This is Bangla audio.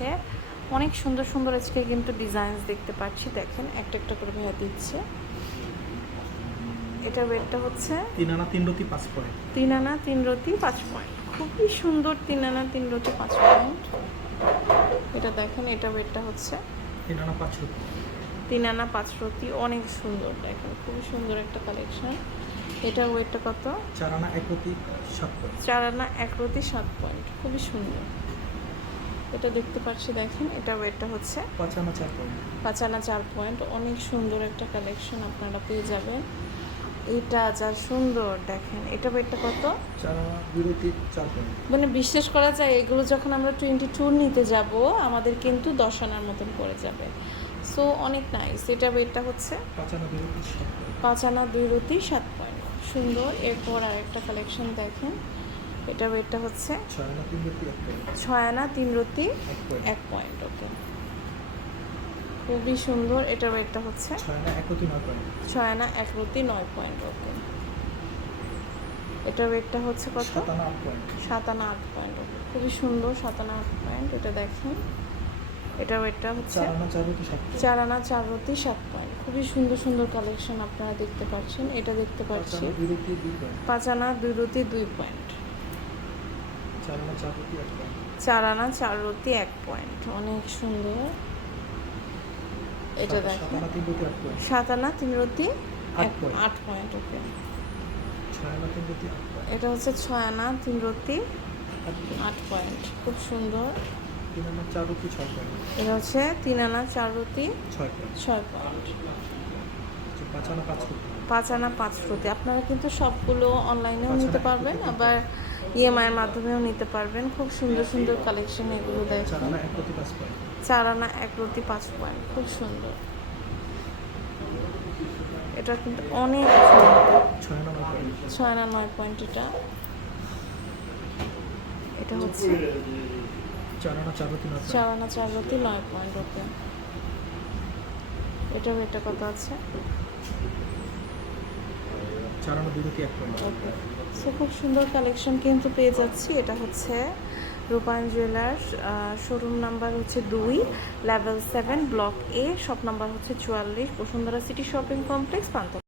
হচ্ছে। অনেক সুন্দর সুন্দর আজকে কিন্তু ডিজাইনস দেখতে পাচ্ছি। দেখেন একটা একটা করে ভাইয়া দিচ্ছে। এটা ওয়েটটা হচ্ছে তিন আনা তিন রতি পাঁচ পয়েন্ট তিন আনা তিন রতি পাঁচ পয়েন্ট খুবই সুন্দর তিন আনা তিন রতি পাঁচ পয়েন্ট এটা দেখেন এটা ওয়েটটা হচ্ছে তিন আনা পাঁচ রতি। তিন আনা পাঁচ রতি। অনেক সুন্দর দেখেন খুবই সুন্দর একটা কালেকশন এটা ওয়েটটা কত? চার আনা এক রতি সাত পয়েন্ট চার আনা এক রতি সাত পয়েন্ট খুবই সুন্দর। এটা দেখতে পাচ্ছি দেখেন। এটা ওয়েটটা হচ্ছে। পাঁচ আনা চার পয়েন্ট। পাঁচ আনা চার পয়েন্ট। অনেক সুন্দর একটা কালেকশন আপনারা পেয়ে যাবেন। এটা যা সুন্দর দেখেন। এটা ওয়েটটা কত? মানে বিশ্বাস করা যায় এগুলো যখন আমরা টোয়েন্টি টু নিতে যাব আমাদের কিন্তু দশ আনার মতন পড়ে যাবে। সো অনেক নাইস এটা ওয়েটটা হচ্ছে? পাঁচ আনা দুই রতি সাত পয়েন্ট। পাঁচ আনা দুই রতি সাত পয়েন্ট। সুন্দর। এরপর আরেকটা কালেকশন দেখেন। এটা ওয়েটটা হচ্ছে ছয় আনা তিন রতি এক পয়েন্ট ওকে খুবই সুন্দর এটা ওয়েটটা হচ্ছে ছয় আনা এক রতি নয় পয়েন্ট ওকে এটা ওয়েটটা হচ্ছে কত? সাত আনা আট পয়েন্ট ওকে খুবই সুন্দর সাত আনা আট পয়েন্ট এটা দেখেন। এটা ওয়েটটা হচ্ছে চার আনা চার রতি সাত পয়েন্ট খুবই সুন্দর সুন্দর কালেকশন আপনারা দেখতে পাচ্ছেন এটা দেখতে পাঁচ পাচ্ছি। পাঁচ আনা দুই রতি দুই পয়েন্ট চার আনা চার রতি এক পয়েন্ট অনেক সুন্দর। এটা সাত- সাত আনা তিন রতি আট পয়েন্ট ওকে এটা হচ্ছে ছয় আনা তিন রতি আট পয়েন্ট খুব সুন্দর। এটা হচ্ছে তিন আনা চার রতি ছয় পয়েন্ট ছয় পয়েন্ট পাঁচ আনা পাঁচ রতি আপনারা কিন্তু সবগুলো অনলাইনেও নিতে পারবেন। আবার ইএমআই এর মাধ্যমেও নিতে পারবেন। খুব সুন্দর সুন্দর কালেকশন এগুলো চার দেখেন আনা এক রতি পাঁচ পয়েন্ট খুব সুন্দর। এটা কিন্তু অনেক ছয় আনা নয় পয়েন্ট এটা। এটা হচ্ছে চার আনা চার রতি নয় পয়েন্ট নয় ওকে। এটাও এটা কত আছে। চার দুটো কি সো খুব সুন্দর কালেকশন কিন্তু পেয়ে যাচ্ছি। এটা হচ্ছে রূপায়ণ জুয়েলার্স শোরুম নাম্বার হচ্ছে দুই level seven block A shop number হচ্ছে চুয়াল্লিশ, বসুন্ধরা সিটি শপিং কমপ্লেক্স পান্তা